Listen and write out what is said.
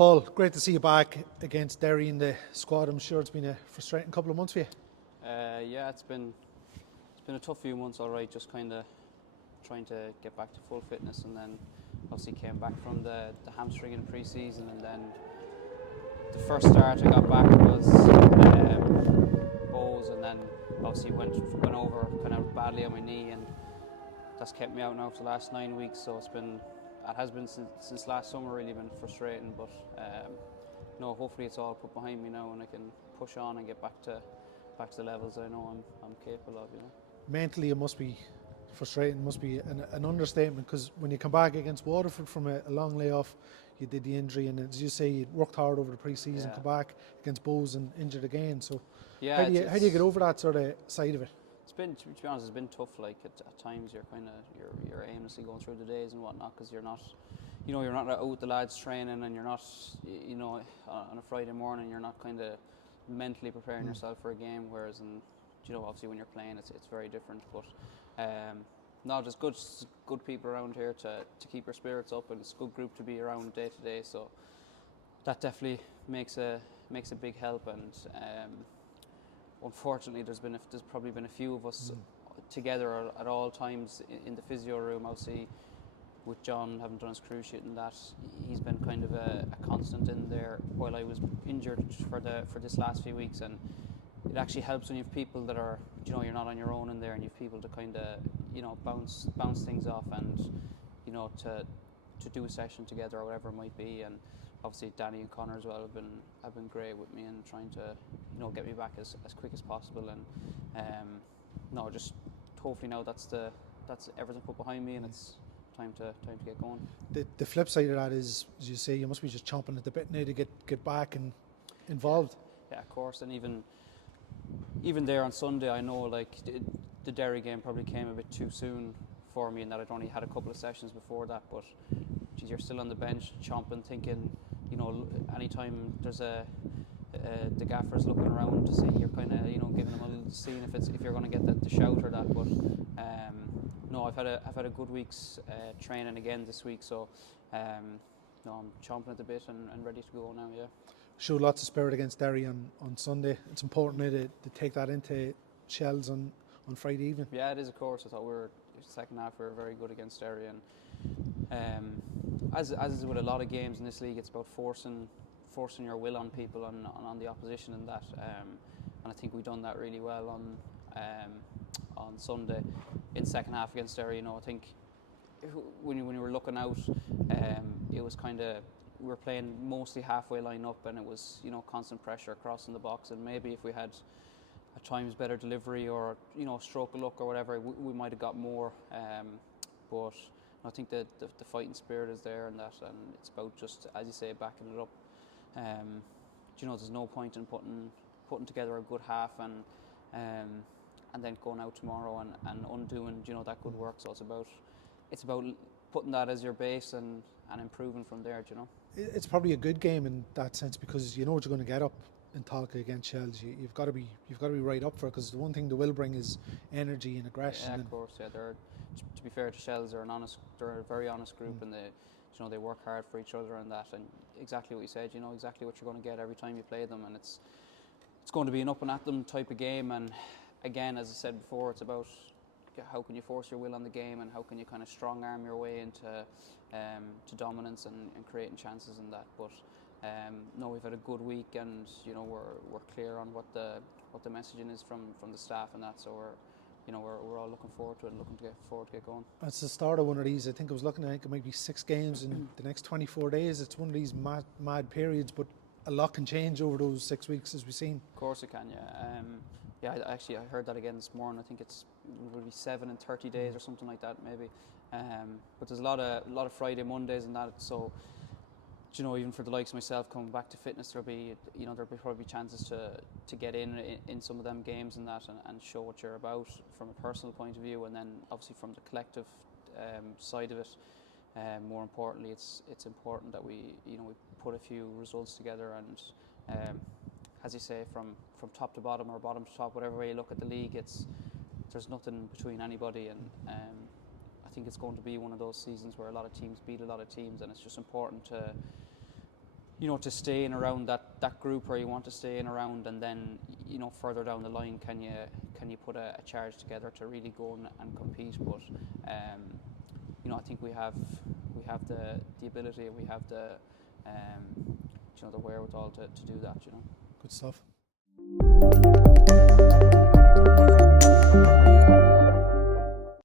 Paul, great to see you back against Derry in the squad. I'm sure it's been a frustrating couple of months for you. Yeah, it's been a tough few months, all right. Just kind of trying to get back to full fitness, and then obviously came back from the hamstring in pre-season, and then the first start I got back was Bowes, and then obviously went over kind of badly on my knee, and that's kept me out now for the last 9 weeks. So it has been since last summer, really been frustrating, but no, hopefully it's all put behind me now, and I can push on and get back to the levels I know I'm capable of. Mentally, it must be frustrating. Must be an understatement, because when you come back against Waterford from a long layoff, you did the injury, and as you say, you worked hard over the pre-season. Come back against Bowes and injured again. So yeah, how do you get over that sort of side of it? It's been, to be honest, it's been tough. Like at times, you're you're aimlessly going through the days and whatnot, because you're not out with the lads training, and you're not, on a Friday morning, you're not kind of mentally preparing yourself for a game. Whereas, obviously when you're playing, it's very different. But no, there's good people around here to keep your spirits up, and it's a good group to be around day to day. So that definitely makes a big help. And unfortunately, there's probably been a few of us together at all times in the physio room. Obviously, with John having done his cruise ship and that, he's been kind of a constant in there while I was injured for this last few weeks. And it actually helps when you have people that are, you're not on your own in there, and you have people to kind of, bounce things off, and to do a session together or whatever it might be. And obviously Danny and Connor as well have been great with me and trying to get me back as quick as possible. And just hopefully now that's everything put behind me, and it's time to get going. The flip side of that is, as you say, you must be just chomping at the bit now to get back and involved. Yeah, of course. And even there on Sunday, I know like the Derry game probably came a bit too soon for me, in that I'd only had a couple of sessions before that. But geez, you're still on the bench chomping, thinking, anytime there's the gaffer's looking around to see, you're kind of giving them a little scene if you're going to get the shout or that. But no, I've had a good week's training again this week, so no, I'm chomping at the bit and ready to go now. Yeah. Showed lots of spirit against Derry on Sunday. It's important now to take that into Shells on Friday evening. Yeah, it is, of course. I thought second half we were very good against Derry, and as is with a lot of games in this league, it's about forcing your will on people, on the opposition, and that. And I think we've done that really well on Sunday in second half against Derry. I think when you were looking out, it was kind of, we were playing mostly halfway line up, and it was constant pressure crossing the box. And maybe if we had at times better delivery, or stroke of luck or whatever, we might have got more. But I think that the fighting spirit is there, and it's about just, as you say, backing it up. There's no point in putting together a good half and then going out tomorrow and undoing that good work. So it's about putting that as your base and improving from there. It's probably a good game in that sense, because you know what you're going to get up in Tolka against Shells. You've got to be right up for it, because the one thing they will bring is energy and aggression. Yeah, of course. Yeah, to be fair to Shells, they're a very honest group, and they work hard for each other and that. And exactly what you said, exactly what you're going to get every time you play them, and it's going to be an up and at them type of game. And again, as I said before, it's about how can you force your will on the game, and how can you kind of strong arm your way into to dominance and creating chances and that. But no, we've had a good week, and we're clear on what the messaging is from the staff and that. So we're all looking forward to it, and looking to get going. It's the start of one of these. I think it might be 6 games in the next 24 days. It's one of these mad periods, but a lot can change over those 6 weeks, as we've seen. Of course it can, yeah. I heard that again this morning. I think it will be 7 and 30 days or something like that, maybe. But there's a lot of Friday, Mondays, and that. So, even for the likes of myself coming back to fitness, there'll be probably chances to get in some of them games and that, and show what you're about from a personal point of view, and then obviously from the collective side of it. More importantly, it's important that we put a few results together, and as you say, from top to bottom, or bottom to top, whatever way you look at the league, there's nothing between anybody, and I think it's going to be one of those seasons where a lot of teams beat a lot of teams, and it's just important to you know, to stay in around that group where you want to stay in around, and then, you know, further down the line, can you put a charge together to really go and compete? But you know, I think we have the ability, we have the you know, the wherewithal to do that. You know. Good stuff.